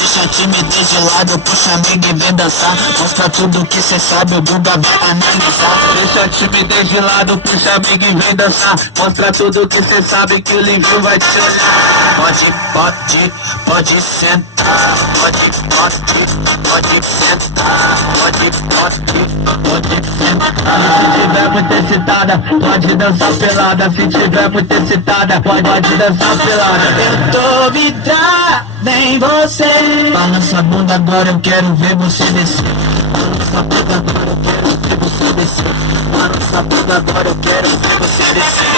Deixa a timidez de lado, puxa amigo e vem dançar. Mostra tudo que cê sabe, o Guga vai analisar. Deixa a timidez de lado, puxa amigo e vem dançar. Mostra tudo que cê sabe, que o livro vai te olhar. Pode sentar. Pode sentar. Pode sentar. Se tiver muito excitada, pode dançar pelada. Se tiver muito excitada, pode dançar pelada. Eu tô vidrada em você. Balança a bunda agora, eu quero ver você descer. Balança a bunda agora, eu quero ver você descer. Balança a bunda agora, eu quero ver você descer.